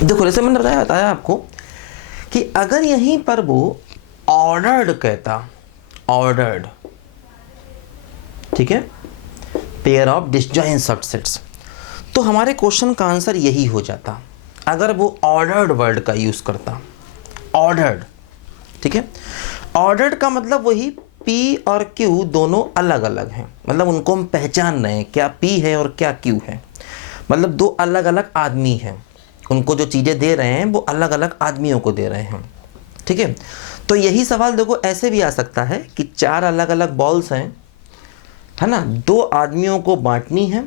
देखो जैसे मैंने बताया आपको कि अगर यहीं पर वो ऑर्डर्ड कहता, ऑर्डर्ड, ठीक है, पेयर ऑफ डिसजॉइंट सबसेट्स, तो हमारे क्वेश्चन का आंसर यही हो जाता अगर वो ऑर्डर्ड वर्ड का यूज करता। ऑर्डर्ड, ठीक है, ऑर्डर्ड का मतलब वही P और Q दोनों अलग अलग हैं, मतलब उनको हम पहचान रहे हैं क्या P है और क्या Q है, मतलब दो अलग अलग आदमी हैं, उनको जो चीज़ें दे रहे हैं वो अलग अलग आदमियों को दे रहे हैं, ठीक है। तो यही सवाल देखो ऐसे भी आ सकता है कि चार अलग अलग बॉल्स हैं, है ना, दो आदमियों को बांटनी है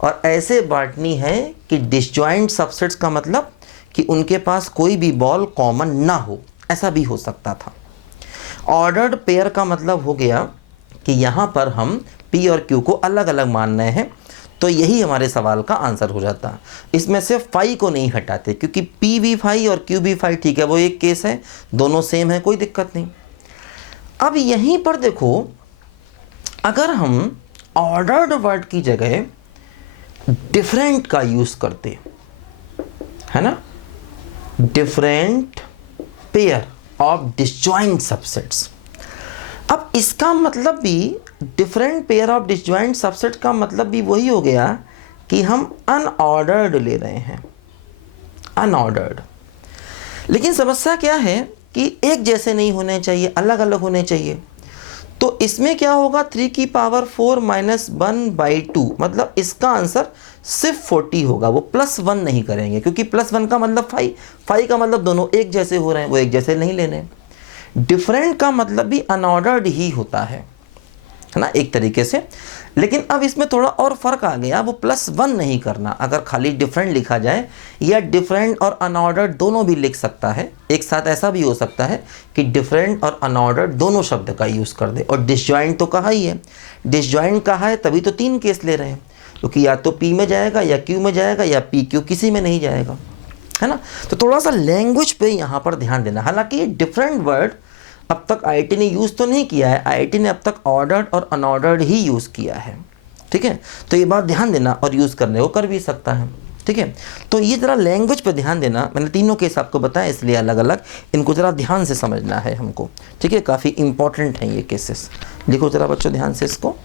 और ऐसे बांटनी है कि डिसजॉइंट सबसेट्स का मतलब कि उनके पास कोई भी बॉल कॉमन ना हो, ऐसा भी हो सकता था। ऑर्डर्ड पेयर का मतलब हो गया कि यहाँ पर हम P और Q को अलग अलग मान रहे हैं, तो यही हमारे सवाल का आंसर हो जाता। इसमें से फाई को नहीं हटाते क्योंकि P भी फाई और Q भी फाई, ठीक है, वो एक केस है, दोनों सेम है, कोई दिक्कत नहीं। अब यहीं पर देखो अगर हम ऑर्डर्ड वर्ड की जगह डिफरेंट का यूज करते, है ना, different pair of disjoint subsets, अब इसका मतलब भी different pair of disjoint subset का मतलब भी वही हो गया कि हम अनऑर्डर्ड ले रहे हैं, अनऑर्डर्ड। लेकिन समस्या क्या है कि एक जैसे नहीं होने चाहिए, अलग अलग होने चाहिए। तो इसमें क्या होगा 3 की पावर 4 माइनस 1/2, मतलब इसका आंसर सिर्फ 40 होगा, वो +1 नहीं करेंगे क्योंकि +1 का मतलब 5, 5 का मतलब दोनों एक जैसे हो रहे हैं, वो एक जैसे नहीं लेने। डिफरेंट का मतलब भी अनऑर्डर्ड ही होता है ना, एक तरीके से। लेकिन अब इसमें थोड़ा और फर्क आ गया, वो +1 नहीं करना, अगर खाली डिफरेंट लिखा जाए या डिफरेंट और अनऑर्डर्ड दोनों भी लिख सकता है एक साथ। ऐसा भी हो सकता है कि डिफरेंट और अनऑर्डर्ड दोनों शब्द का यूज़ कर दे। और डिसजॉइंट तो कहा ही है, डिसजॉइंट कहा है तभी तो 3 केस ले रहे हैं, क्योंकि या तो P में जाएगा या Q में जाएगा या PQ किसी में नहीं जाएगा, है ना। तो थोड़ा सा लैंग्वेज पे यहाँ पर ध्यान देना। हालांकि ये डिफरेंट वर्ड अब तक IIT ने यूज़ तो नहीं किया है, IIT ने अब तक ऑर्डर्ड और अनऑर्डर्ड ही यूज़ किया है, ठीक है। तो ये बात ध्यान देना, और यूज़ करने को कर भी सकता है, ठीक है। तो ये ज़रा लैंग्वेज पे ध्यान देना, मैंने तीनों केस आपको बताया इसलिए अलग अलग, इनको ज़रा ध्यान से समझना है हमको, ठीक है। काफ़ी इंपॉर्टेंट हैं ये केसेस, लिखो ज़रा बच्चों ध्यान से इसको।